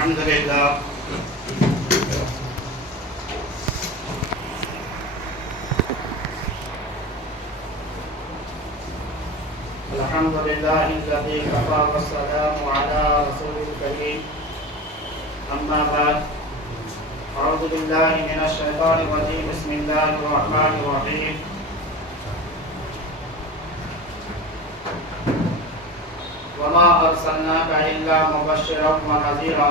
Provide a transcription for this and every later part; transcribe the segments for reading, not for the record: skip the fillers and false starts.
الحمدللہ الحمدللہ الذی کفی والسلام علی رسول الکریم اما بعد اعوذ باللہ من الشیطان الرجیم بسم اللہ الرحمن الرحیم وما ارسلناک الا مبشرا ونذیرا۔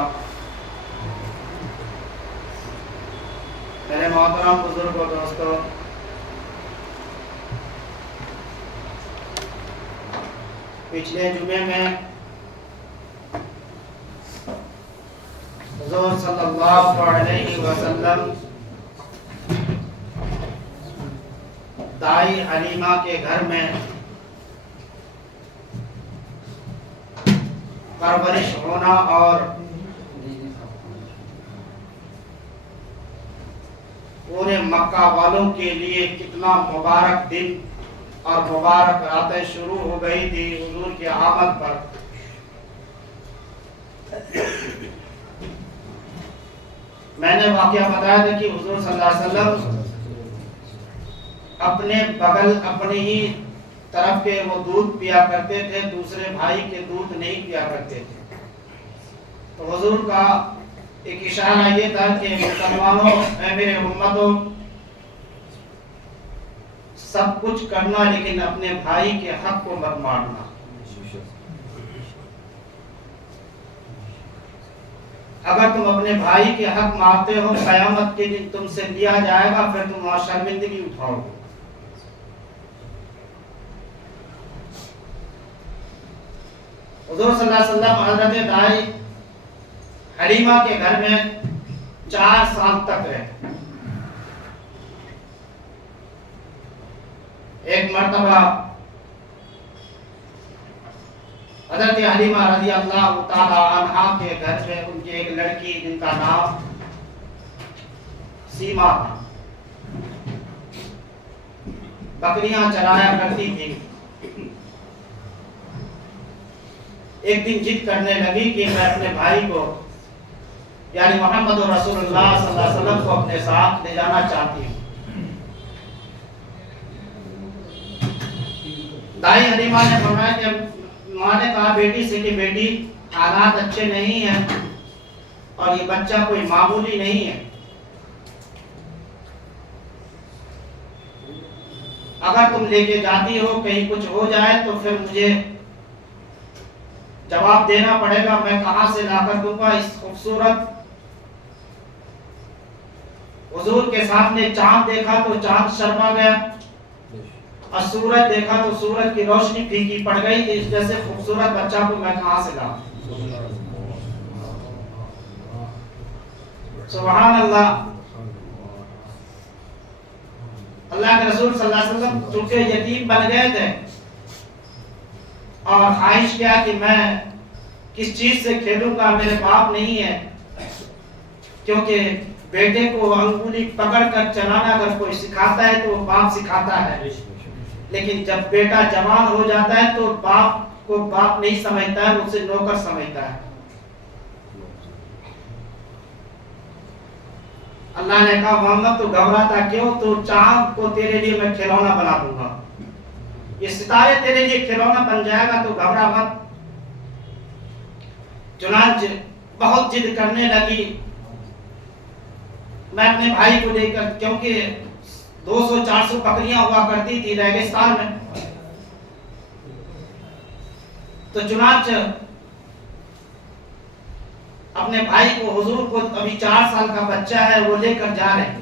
میرے محترم بزرگوں دوستو، پچھلے جمعے میں حضور صلی اللہ علیہ وسلم دائی حلیمہ کے گھر میں پرورش ہونا اور پورے مکہ والوں کے لیے کتنا مبارک دن اور مبارک راتیں شروع ہو گئی تھی حضور کی آمد پر۔ میں نے واقعہ بتایا تھا کہ حضور صلی اللہ علیہ وسلم اپنے بغل اپنی ہی طرف کے وہ دودھ پیا کرتے تھے، دوسرے بھائی کے دودھ نہیں پیا کرتے تھے۔ تو حضور کا ایک اشارہ یہ تھا کہ مسلمانوں، اے میرے امتوں، سب کچھ کرنا لیکن اپنے بھائی کے حق کو مت مارنا۔ اگر تم اپنے بھائی کے حق مارتے ہو، قیامت کے دن تم سے لیا جائے گا، پھر تم وہاں شرمندگی اٹھاؤ گے۔ حضور صلی اللہ علیہ وسلم حضرت دائی حلیمہ کے گھر میں 4 سال تک رہے۔ ایک مرتبہ حضرت حلیمہ رضی اللہ تعالی عنہا کے گھر میں ان کی ایک لڑکی جن کا نام سیما تھا، بکریاں چرایا کرتی تھی۔ ایک دن ضد کرنے لگی کہ میں اپنے بھائی کو یعنی محمد رسول اللہ صلی اللہ علیہ وسلم کو اپنے ساتھ لے جانا چاہتی ہوں۔ دائی حلیمہ نے فرمایا کہ ماں نے کہا بیٹی سے کہ بیٹی حالات اچھے نہیں ہیں اور یہ بچہ کوئی معمولی نہیں ہے، اگر تم لے کے جاتی ہو کہیں کچھ ہو جائے تو پھر مجھے جواب دینا پڑے گا، میں کہاں سے لا کر دوں گا۔ اس خوبصورت حضور کے سامنے چاند دیکھا تو چاند شرما گیا اور سورج دیکھا تو سورج کی روشنی پھیکی پڑ گئی، اس جیسے خوبصورت بچہ کو میں کہاں سے لاؤں۔ سبحان اللہ۔ اللہ کے رسول صلی اللہ علیہ وسلم چونکہ یتیم بن گئے تھے اور خواہش کیا کہ میں کس چیز سے کھیلوں گا، میرے باپ نہیں ہے، کیونکہ بیٹے کو انگلی پکڑ کر چلانا اگر کوئی سکھاتا ہے تو باپ سکھاتا ہے، لیکن جب بیٹا جوان ہو جاتا ہے تو باپ کو باپ نہیں سمجھتا ہے، اسے نوکر سمجھتا ہے۔ اللہ نے کہا محمد تو گھبراتا کیوں، تو چاند کو تیرے لیے میں کھلونا بنا دوں گا، یہ ستارے تیرے لیے کھلونا بن جائے گا، تو گھبرا مت۔ چنانچہ بہت ضد کرنے لگی، میں اپنے بھائی کو لے کر، کیونکہ 200-400 بکریاں ہوا کرتی تھی ریگستان میں، تو چنانچہ اپنے بھائی کو، حضور کو ابھی 4 سال کا بچہ ہے، وہ لے کر جا رہے ہیں۔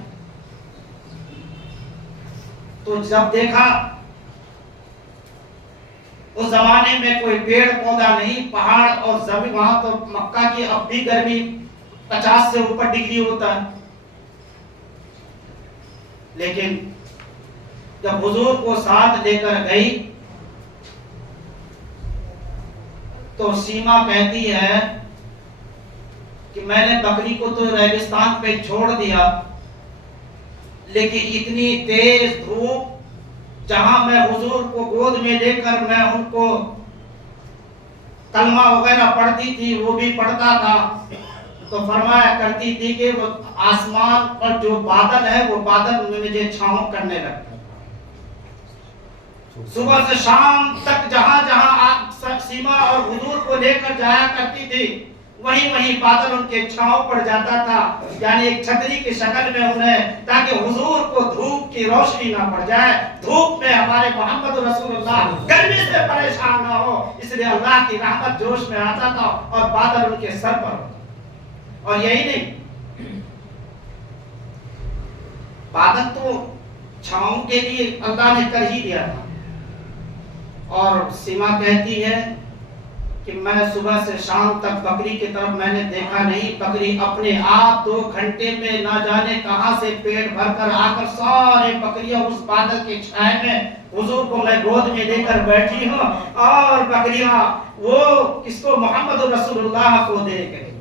تو جب دیکھا اس زمانے میں کوئی پیڑ پودا نہیں، پہاڑ اور زمین، وہاں تو مکہ کی اب بھی گرمی 50 سے اوپر ڈگری ہوتا ہے، لیکن جب حضور کو ساتھ لے کر گئی تو سیما کہتی ہے کہ میں نے بکری کو تو ریگستان پہ چھوڑ دیا، لیکن اتنی تیز دھوپ، جہاں میں حضور کو گود میں لے کر میں ان کو کلمہ وغیرہ پڑھتی تھی وہ بھی پڑھتا تھا، تو فرمایا کرتی تھی کہ وہ آسمان پر جو بادل ہے وہ بادل مجھے چھاؤں کرنے لگتا، صبح سے شام تک جہاں جہاں سیما اور حضور کو لے کر جایا کرتی تھی وہیں وہیں بادل ان کے چھاؤں پڑ جاتا تھا، یعنی ایک چھتری کی شکل میں انہیں، تاکہ حضور کو دھوپ کی روشنی نہ پڑ جائے، دھوپ میں ہمارے محمد رسول اللہ گرمی سے پریشان نہ ہو، اس لیے اللہ کی رحمت جوش میں آتا تھا اور بادل ان کے سر پر ہوتا۔ اور یہی نہیں، بادل تو چھاؤں کے لیے اللہ نے کر ہی دیا تھا، اور سیما کہتی ہے کہ میں صبح سے شام تک بکری کی طرف میں نے دیکھا نہیں، بکری اپنے آپ 2 گھنٹے میں نہ جانے کہاں سے پیٹ بھر کر آ کر سارے بکریاں اس بادل کے چھائے میں حضور کو میں گود میں لے کر بیٹھی ہوں، اور بکریاں وہ کس کو، محمد رسول اللہ کو دے گئے،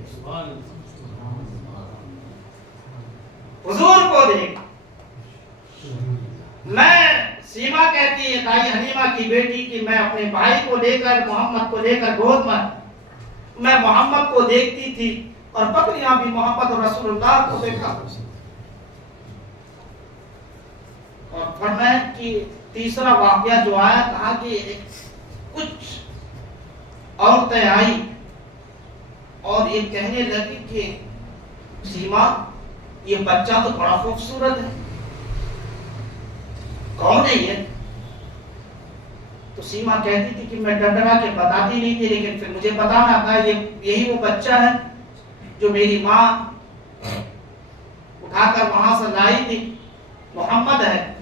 حضور کو دے گا۔ میں، سیما کہتی ہے دائی حلیمہ کی بیٹی کہ میں اپنے بھائی کو لے کر، محمد کو لے کر گود میں محمد کو دیکھتی تھی اور بکریاں بھی محمد رسول اللہ کو دیکھا۔ اور فرمایا کہ تیسرا واقعہ جو آیا، کہا کہ کچھ عورتیں آئی اور یہ کہنے لگی کہ سیما یہ بچہ تو بڑا خوبصورت ہے، کون ہے یہ؟ تو سیما کہتی تھی کہ میں ڈرا کے بتاتی نہیں تھی، لیکن پھر مجھے بتانا تھا، یہی وہ بچہ ہے جو میری ماں اٹھا کر وہاں سے لائی تھی، محمد ہے۔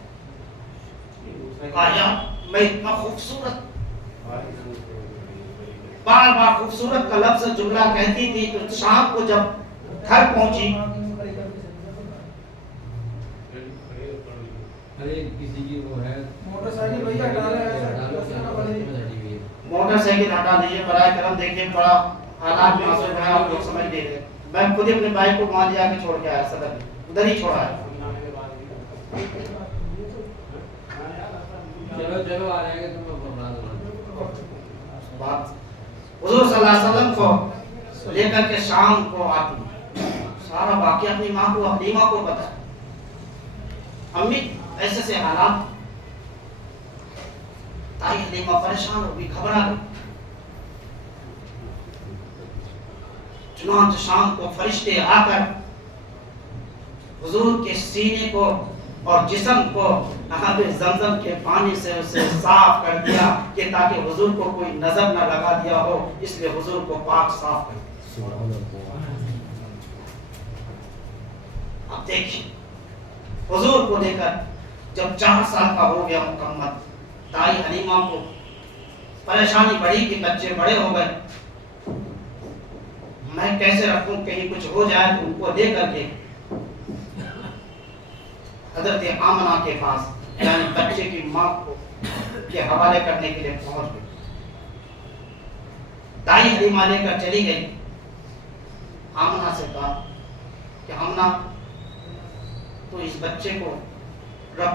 میں اتنا خوبصورت، بار بار خوبصورت کا لفظ جملہ کہتی تھی۔ تو شام کو جب گھر پہنچی، کسی کی وہ ہے موٹر سائیکل بھیا ڈالے موٹر سائیکل ہٹا دیجیے برائے کرم، دیکھیے بڑا حالات نازک ہے، آپ لوگ سمجھ لیجیے۔ میں خود ہی اپنے بائک کو وہاں لے کے چھوڑ کے آیا، صدر ادھر ہی چھوڑا ہے۔ چلو آ رہے ہیں تم بنا دو بات حضور صلی اللہ علیہ وسلم کو لے کر کے شام کو آتی، سارا واقعہ اپنی ماں کو، حلیمہ کو پتا ہے۔ امی ایسے سے حالات، تائی حلیمہ پریشان ہو گئی، گھبرا گئی۔ چنانچہ شام کو فرشتے آ کر حضور کے سینے کو اور جسم کو آب زمزم کے پانی سے اسے صاف کر دیا، کہ تاکہ حضور کو کوئی نظر نہ لگا دیا ہو، اس لیے حضور کو پاک صاف کر دیا۔ اب دیکھیں حضور کو لے کر جب 4 سال کا ہو گیا مکمل، دائی حلیمہ کو پریشانی بڑھی کہ بچے بڑے ہو گئے، میں کیسے رکھوں، کہیں کچھ ہو جائے تو ان کو لے کر کے حضرت آمنہ کے پاس، یعنی بچے کی ماں کو کے حوالے کرنے کے لیے پہنچ گئی۔ دائی حلیمہ لے کر چلی گئی، آمنہ سے کہا کہ آمنہ تو اس بچے کو رب،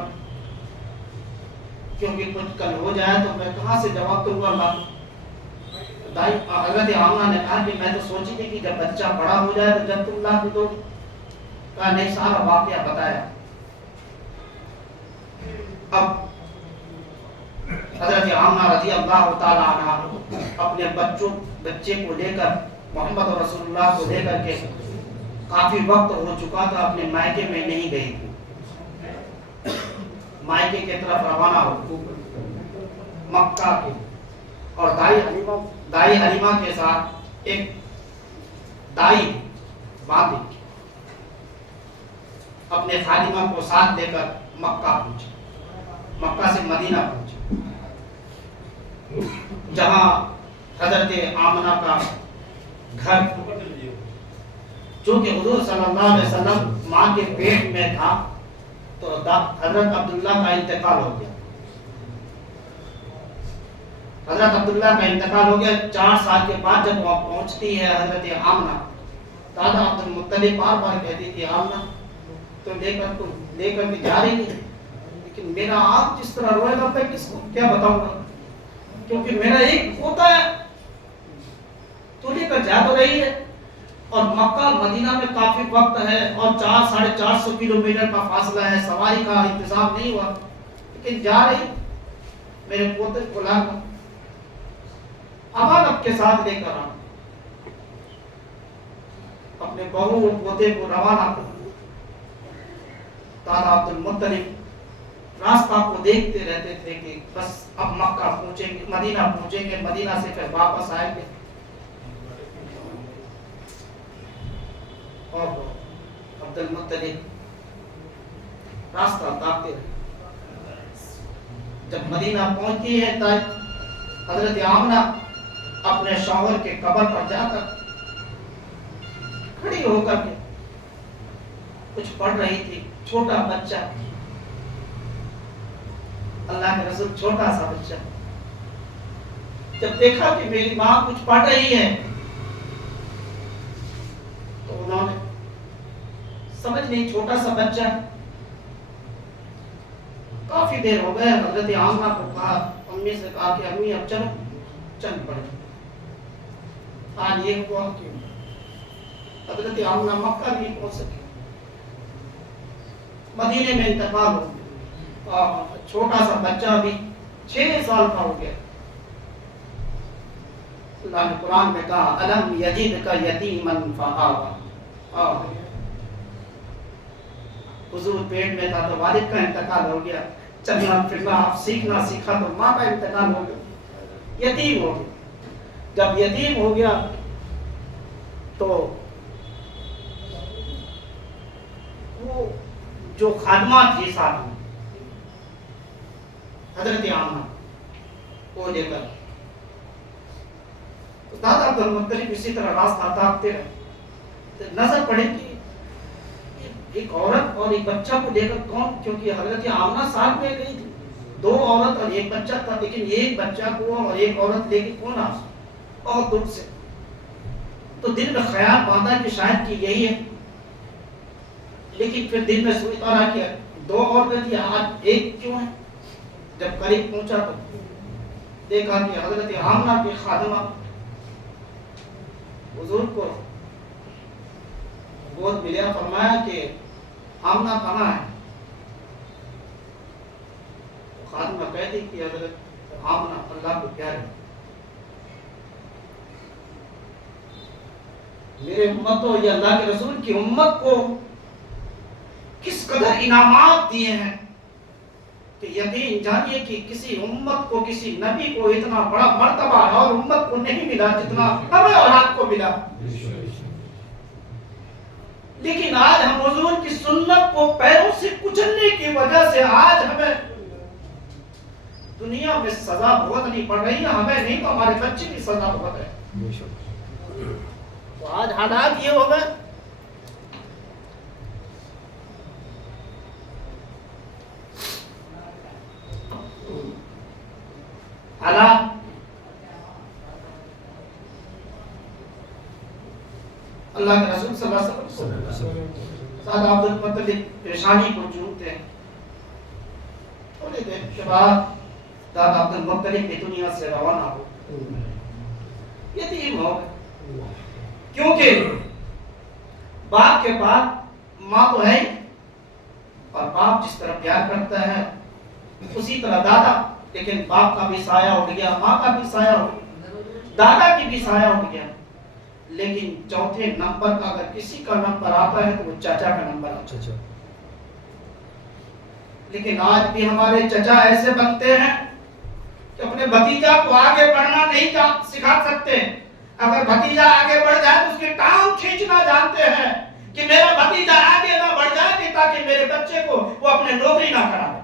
کیونکہ کچھ کل ہو جائے تو میں کہاں سے جواب دوں گا۔ دائی حضرت آمنہ نے کہا کہ میں تو سوچی تھی کہ جب بچہ بڑا ہو جائے تو جب تم لا دو، کہا نہیں، سارا واقعہ بتایا۔ اب حضرت آمنہ رضی اللہ تعالی عنہ اپنے بچے کو لے کر، محمد رسول اللہ کو لے کر کے، کافی وقت ہو چکا تھا، اپنے مائکے میں نہیں گئی تھی، مائکے کی طرف روانہ ہو مکہ کے، اور دائی حلیمہ کے ساتھ ایک دائی باندھی اپنے خادمہ کو ساتھ لے کر مکہ پہنچے، مکہ سے مدینہ پہنچے، جہاں حضرت آمنہ کا گھر، چونکہ حضور صلی اللہ علیہ وسلم ماں کے پیٹ میں تھا تو حضرت عبداللہ کا انتقال ہو گیا، حضرت عبداللہ کا انتقال ہو گیا۔ 4 سال کے بعد جب وہ پہنچتی ہے حضرت آمنہ، دادا عبد المطلب بار بار کہتی تھی آمنہ تو لے کر کے جا رہی نہیں، لیکن میرا آپ جس طرح روئے گا میں کس کو کیا بتاؤں گا، کیونکہ میرا ایک ہوتا ہے تو لے کر جا تو رہی ہے، اور مکہ مدینہ میں کافی وقت ہے اور 400-450 کلومیٹر کا فاصلہ ہے، سواری کا انتظام نہیں ہوا، لیکن جا رہی میرے پوتے کو لا کر امانت کے ساتھ لے کر آؤں، اپنے بہو اور پوتے کو روانہ کر۔ دادا عبد المطلب راستہ کو دیکھتے رہتے تھے کہ بس اب مکہ پہنچیں گے، مدینہ پہنچیں گے، مدینہ سے پھر واپس آئیں گے۔ اور عبد المطلب راستہ تاکتے رہے۔ جب مدینہ پہنچتی ہے تو حضرت آمنہ اپنے شوہر کے قبر پر جا کر کھڑی ہو کر کے کچھ پڑھ رہی تھی، چھوٹا بچہ، اللہ کے رسول چھوٹا سا بچہ، جب دیکھا کہ میری ماں کچھ پڑھ رہی ہے تو انہوں نے سمجھ نہیں، چھوٹا سا بچہ، کافی دیر ہو گئے، حضرت آمنہ کو کہا، امی سے کہا کہ امی اب چلو چل پڑے۔ آج یہ ہوا کہ حضرت آمنہ مکہ نہیں پہنچ سکے، مدینے میں انتقال ہو گیا، چھوٹا سا بچہ بھی 6 سال کا ہو گیا۔ اللہ نے قرآن میں کہا الم یجدک یتیما فآویٰ، حضور پیٹ میں تھا تو والد کا انتقال ہو گیا، چلنا پھرنا سیکھنا سیکھا تو ماں کا انتقال ہو گیا، یتیم ہو گیا۔ جب یتیم ہو گیا تو وہ جو خادمہ تھی ساتھ میں حضرت آمنہ وہ لے کر دادا عبد المطلب اسی طرح راستہ تاکتے رہے، نظر پڑے کہ ایک عورت اور ایک بچہ کو لے کر کون، کیونکہ حضرت آمنہ ساتھ میں گئی تھی، 2 عورت اور 1 بچہ تھا، لیکن ایک بچہ کو اور ایک عورت لے کے کون آ سکتا، بہت دور سے۔ تو دل میں خیال باندھا کہ شاید کہ یہی ہے، لیکن پھر دل میں سوچ رہا کہ 2 عورتیں تھی آج 1 کیوں ہے۔ جب قریب پہنچا تو دیکھا کہ حضرت آمنہ کی خادمہ حضور کو گود میں لیا، فرمایا کہ آمنہ کہاں ہے؟ خادمہ کہتی کہ حضرت آمنہ اللہ کو پیارے، میرے امتوں یا اللہ کے رسول کی امت کو کس قدر انعامات دیے ہیں کہ یقین جانیے کہ کسی امت کو، کسی نبی کو اتنا بڑا مرتبہ اور امت کو نہیں ملا جتنا ہمیں اور آپ کو ملا۔ لیکن آج ہم حضور کی سنت کو پیروں سے کچلنے کی وجہ سے آج ہمیں دنیا میں سزا بھگتنی پڑ رہی ہے، ہمیں نہیں تو ہمارے بچے کی سزا بھگت ہے۔ تو آج حالات یہ ہو گئے، حالات اللہ کے رسول صلی اللہ علیہ وسلم سادہ عبد المطلب پریشانی کو جھومتے ہیں، تھوڑی دیر کے بعد دادا عبد المطلب کی دنیا سے روانہ ہو، یتیم ہو گئے، کیونکہ باپ کے بعد ماں تو ہے ہی، اور باپ جس طرح پیار کرتا ہے اسی طرح دادا، لیکن باپ کا بھی سایہ اٹھ گیا، ماں کا بھی سایہ اٹھ گیا، دادا کی بھی سایہ اٹھ گیا، لیکن چوتھے نمبر کا اگر کسی کا نمبر آتا ہے تو وہ چچا کا نمبر آتا ہے۔ لیکن آج بھی ہمارے چچا ایسے بنتے ہیں کہ اپنے بھتیجا کو آگے بڑھنا نہیں سکھا سکتے، اگر بھتیجا آگے بڑھ جائے تو اس کی ٹانگ کھینچنا جانتے ہیں کہ میرا بھتیجا آگے نہ بڑھ جائے تاکہ میرے بچے کو وہ اپنے نوکری نہ کرا دے۔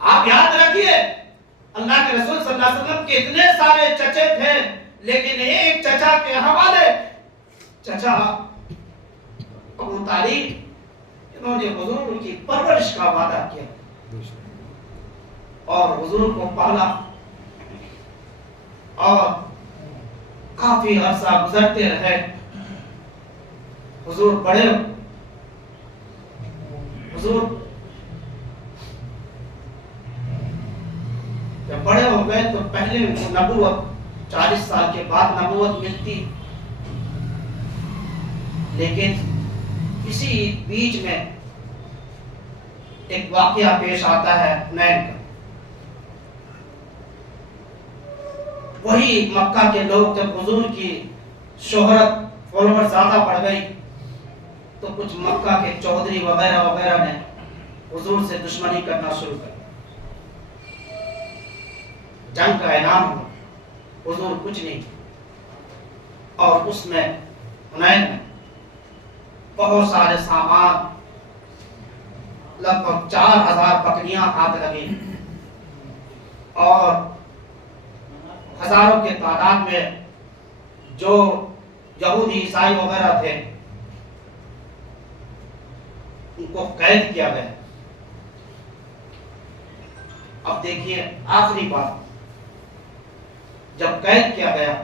آپ یاد رکھیے اللہ کے رسول صلی اللہ علیہ وسلم کے اتنے سارے چچے تھے، لیکن ایک چچا کے حوالے چچا ابو طالب، انہوں نے حضور کی پرورش کا وعدہ کیا اور حضور کو پالا، اور کافی عرصہ گزرتے رہے، حضور بڑے، حضور جب بڑے ہو گئے تو پہلے نبوت 40 سال کے بعد نبوت ملتی، لیکن اسی بیچ میں ایک واقعہ پیش آتا ہے حنین کا. وہی مکہ کے لوگ جب حضور کی شہرت فالوور زیادہ بڑھ گئی تو کچھ مکہ کے چودھری وغیرہ وغیرہ نے حضور سے دشمنی کرنا شروع کر. جنگ کا اعلان ہوا، حضور کچھ نہیں، اور اس میں حنین میں بہت سارے سامان، لگ بھگ 4000 بکریاں ہاتھ لگی اور ہزاروں کے تعداد میں جو یہودی عیسائی وغیرہ تھے ان کو قید کیا گیا. اب دیکھیے آخری بات، جب قید کیا گیا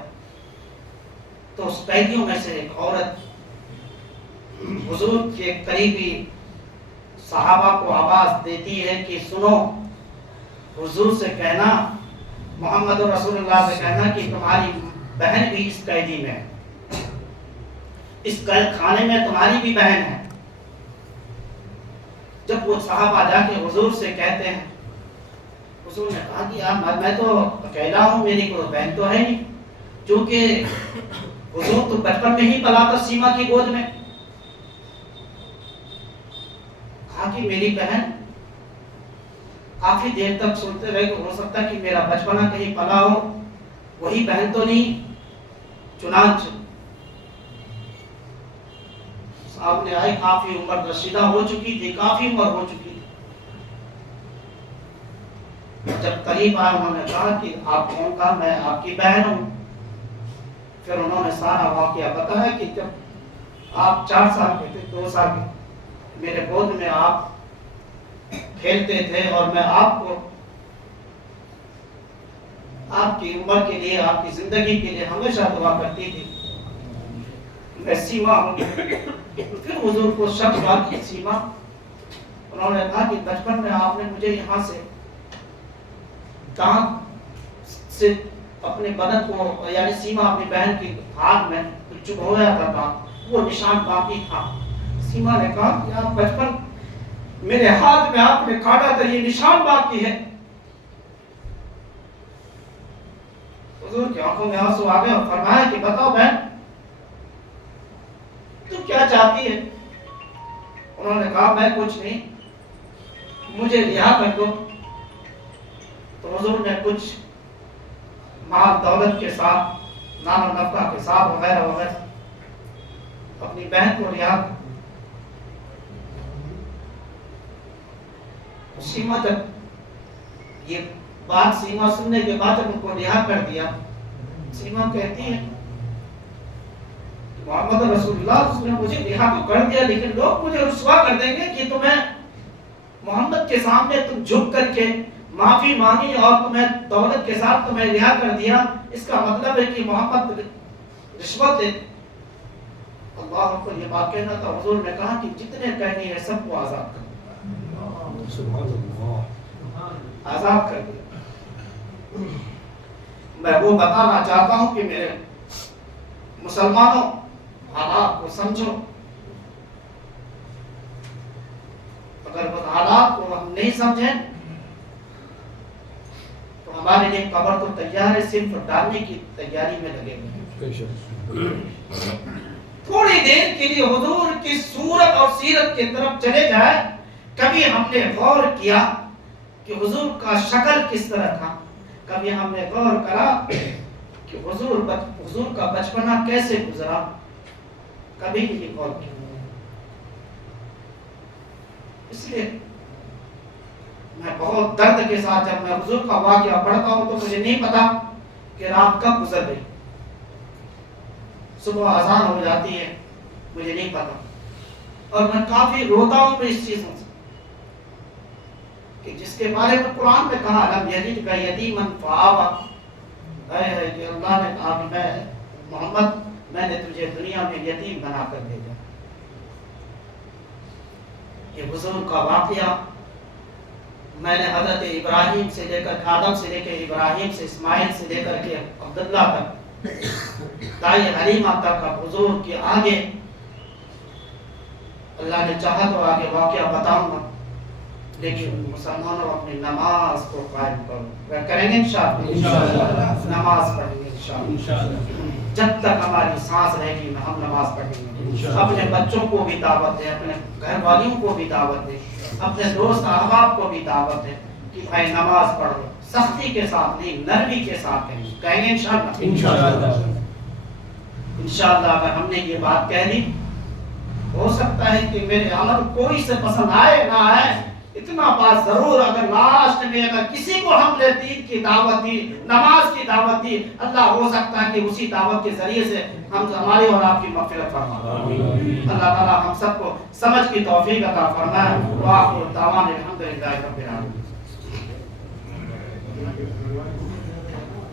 تو اس قیدیوں میں سے ایک عورت حضور کے قریبی صحابہ کو آواز دیتی ہے کہ سنو، حضور سے کہنا، محمد رسول اللہ سے کہنا کہ تمہاری بہن بھی اس قیدی میں ہے، اس قید خانے میں تمہاری بھی بہن ہے. جب وہ صحابہ جا کے حضور سے کہتے ہیں، حضور نے کہا کہ یار میں تو اکیلا ہوں، میری کوئی بہن تو ہے نہیں، کیونکہ حضور تو بچپن میں ہی پلا تھا سیما کی گود میں. کہا کہ میری بہن، کافی دیر تک سنتے رہے کہ ہو سکتا ہے کہ میرا بچپنا کہیں پلا ہو، وہی بہن تو نہیں. چنانچہ سامنے آئی، کافی عمر رسیدہ ہو چکی تھی، کافی عمر ہو چکی تھی. جب قریب آئے انہوں نے کہا کہ آپ کون؟ کہا میں آپ کی بہن ہوں. پھر انہوں نے سارا واقعہ بتایا کہ جب آپ 4 سال کے تھے، 2 سال کے، میرے گود میں آپ کھیلتے تھے اور میں آپ کو آپ کی عمر کے لیے، آپ کی زندگی کے لیے ہمیشہ دعا کرتی تھی، میں سیما ہوں. پھر حضور کو شک ہوا کہ سیما. انہوں نے کہا کہ بچپن میں آپ نے مجھے یہاں سے دانت سے اپنے بدن کو، یعنی سیما اپنی بہن کی ہاتھ میں چبھویا تھا، وہ نشان باقی تھا. سیما نے کہا کہ آپ بچپن میرے ہاتھ میں آپ نے کاٹا تھا، یہ نشان باقی ہے. حضور کی آنکھوں میں آنسو آ گئے اور فرمایا کہ بتاؤ بہن تو کیا چاہتی ہے؟ انہوں نے کہا میں کچھ نہیں، مجھے رہا کر دو. تو حضور نے کچھ مال دولت کے ساتھ، نام و نفقہ کے ساتھ وغیرہ وغیرہ اپنی بہن کو رہا. سیما جب یہ بات سیما سننے کے بعد جب ان کو رہا کر دیا، سیما کہتی ہے محمد رسول اللہ اس نے مجھے رہا تو کر دیا، لیکن لوگ مجھے رسوا کر دیں گے کہ تمہیں محمد کے سامنے تم جھک کر کے معافی مانگی اور تمہیں دولت کے ساتھ تمہیں رہا کر دیا، اس کا مطلب ہے کہ محمد رشوت دے. اللہ کو یہ بات کہنا تھا. حضور نے کہا کہ جتنے کہنی ہے سب کو آزاد کر، آزاد کر دیا. میں وہ بتانا چاہتا ہوں کہ میرے مسلمانوں حالات کو سمجھو. اگر وہ حالات کو ہم نہیں سمجھیں تو ہمارے لیے قبر تو تیار ہے، صرف ڈالنے کی تیاری میں لگے ہوئے. تھوڑی دیر کے لیے حضور کی صورت اور سیرت کی طرف چلے جائے. کبھی ہم نے غور کیا کہ حضور کا شکل کس طرح تھا؟ کبھی ہم نے غور کرا کہ حضور کا بچپنا کیسے گزرا؟ کبھی نہیں غور کیا. اس لیے میں بہت درد کے ساتھ جب میں حضور کا واقعہ پڑھتا ہوں تو مجھے نہیں پتا کہ رات کب گزر گئی. صبح اذان ہو جاتی ہے، مجھے نہیں پتا، اور میں کافی روتا ہوں میں اس چیزوں سے کہ جس کے بارے میں قرآن میں کہا لم یجدک یتیما فآویٰ. اے کہ اللہ نے کہا کہ محمد میں نے تجھے دنیا میں یتیم بنا کر بھیجا. یہ حضور کا واقعہ میں نے حضرت ابراہیم سے لے کر آدم سے لے کے ابراہیم سے اسماعیل سے لے کر کے عبداللہ تک، دائی حلیمہ تک، حضور کے آگے اللہ نے چاہا تو آگے واقعہ بتاؤں گا، لیکن مسلمانوں اپنی نماز کو قائم کرو، کریں گے انشاءاللہ، نماز پڑھیں گے انشاءاللہ، جب تک ہماری سانس رہے گی ہم نماز پڑھیں گے، اپنے بچوں کو بھی دعوت دیں، اپنے گھر والیوں کو بھی دعوت دیں، اپنے دوست احباب کو بھی دعوت دیں کہ بھائی نماز پڑھو، سختی کے ساتھ نہیں نرمی کے ساتھ کہیں گے انشاءاللہ، انشاءاللہ اگر ہم نے یہ بات کہہ دی، ہو سکتا ہے کہ میرے عمل کوئی سے پسند آئے نہ آئے، اتنا بات ضرور اگر لاسٹ میں اگر کسی کو ہم نے دین کی دعوت دی، نماز کی دعوت دی، اللہ ہو سکتا ہے کہ اسی دعوت کے ذریعے سے ہم ہماری اور آپ کی مغفرت فرمائے۔ اللہ تعالی ہم سب کو سمجھ کی توفیق عطا فرمائے۔ وآخر دعوانا الحمدللہ رب العالمین۔